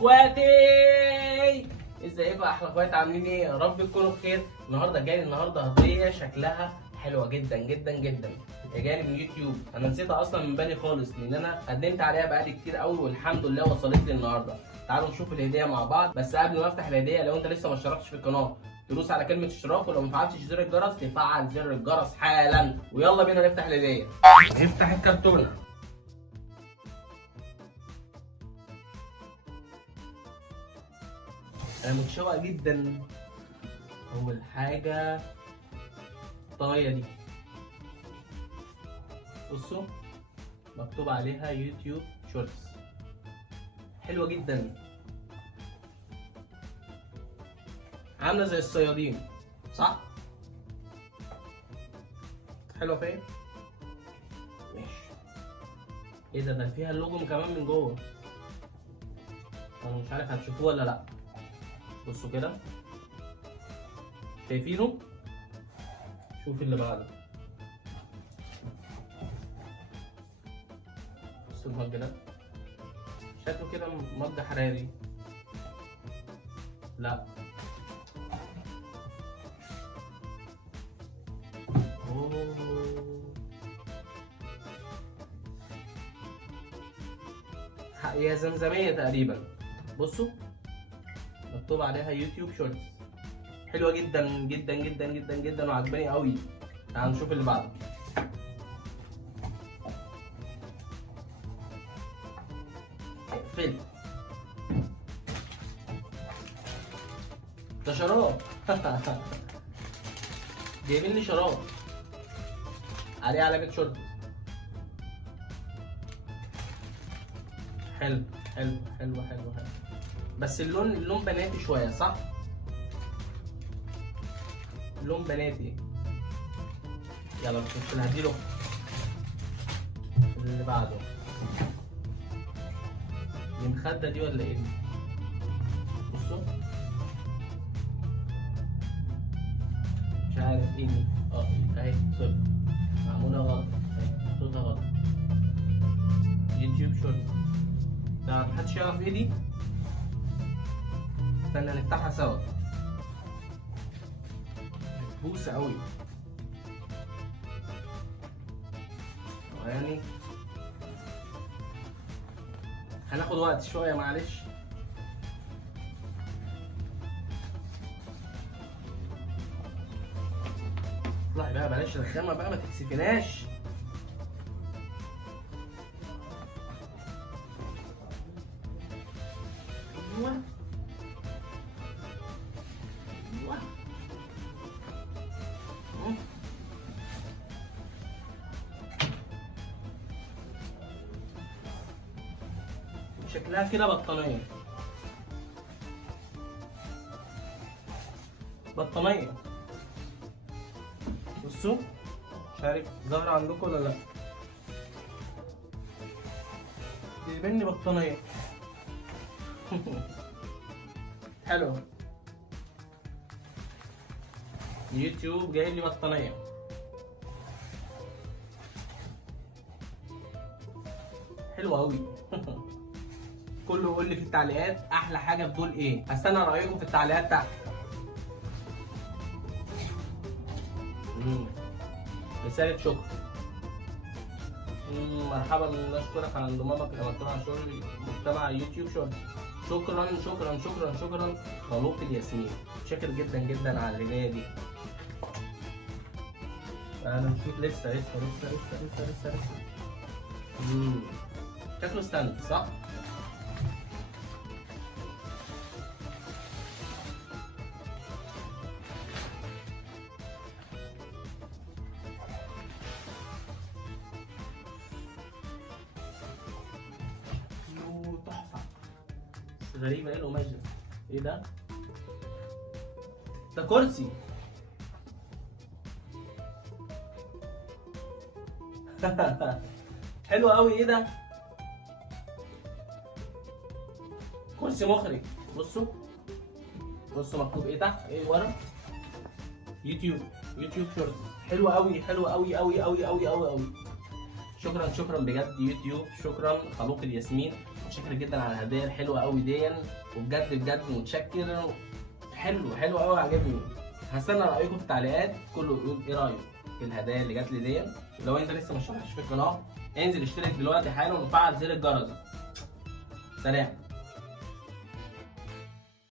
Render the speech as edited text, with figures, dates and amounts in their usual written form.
اخواتي، ازيكم يا احلى اخوات؟ عاملين ايه؟ يا رب تكونوا بخير. النهارده هديه شكلها حلوه جدا جدا جدا، جايه من يوتيوب. انا نسيتها اصلا من بالي خالص، لان انا قدمت عليها بقالي كتير قوي، والحمد لله وصلت لي النهارده. تعالوا نشوف الهديه مع بعض. بس قبل ما افتح الهديه، لو انت لسه ما اشتركتش في القناه تدوس على كلمه اشتراك، ولو ما فعلتش زر الجرس تفعل زر الجرس حالا. ويلا بينا نفتح الهديه. نفتح الكرتونه. انا متشوق جدا. اول حاجه الطاقيه دي، بصوا مكتوب عليها يوتيوب شورتس، حلوه جدا، عامله زي الصيادين صح؟ حلوه فين؟ ماشي. ايه ده فيها اللوجو كمان من جوه. انا مش عارف هتشوفوه ولا لا. بصوا كده، شايفينه؟ شوف اللي بعده. بص المج ده شكله كده مج حراري. لا، اوه، هي زمزمية تقريبا. بصوا مكتوب عليها يوتيوب شورتس، حلوة جدا جدا جدا جدا جدا وعجباني قوي. تعالوا نشوف اللي بعده. اقفل. ده شراب. جايبين لي شراب عليه علامة شورتس. حلو حلو حلو حلو حلو، بس اللون بناتي شوية صح؟ اللون بناتي. يلا نخش هديله اللي بعده. دي مخدة دي ولا ايه؟ بصوا مش عارف ايه دي. اهي صفر، معمولة غلط، اهي صوتها غلط. يوتيوب شورت ده محدش يعرف ايه دي. استنى نفتحها سوا. مكبوسة قوي يعني، هناخد وقت شوية معلش. اطلعي بقى، بلاش رخامة بقى، ما تكسفناش. ايوه ايوه. شكلها كده بطانية. بطانية، بصوا مش عارف ظاهرة عندكم ولا لا. جايبيني بطانية. حلو، يوتيوب جايب لي بطانية. حلوة أوي. كله يقول لي في التعليقات احلى حاجه في دول ايه. هستنى رايكم في التعليقات تحت. رساله شكر. مرحبا، نشكرك على انضمامك الى مجتمع شغل مجتمع يوتيوب شورت. شكرا شكرا شكرا شكرا خلوق الياسمين. شاكر جدا جدا على الهدايه دي. انا نشوف لسه لسه لسه لسه لسه لسه لسه. شكله ستاند صح؟ تحفة. غريبة، ايه القماش ده؟ ايه ده؟ ده كرسي. حلو قوي. ايه ده؟ كرسي مخرج. بصوا بصوا مكتوب ايه تحت، ايه ورا؟ يوتيوب شورت. حلو قوي حلو قوي قوي قوي قوي قوي قوي. شكرا شكرا بجد يوتيوب، شكرا خلوق الياسمين. شاكر جدا على الهديه الحلوه قوي دي، وبجد بجد متشكر. حلو قوي، عجبني. هستنى رايكم في التعليقات، كله يقول ايه رايه في الهدايا اللي جات لي دي. لو انت لسه ما اشتركتش في القناه انزل اشترك دلوقتي حالا وفعل زر الجرس. سلام.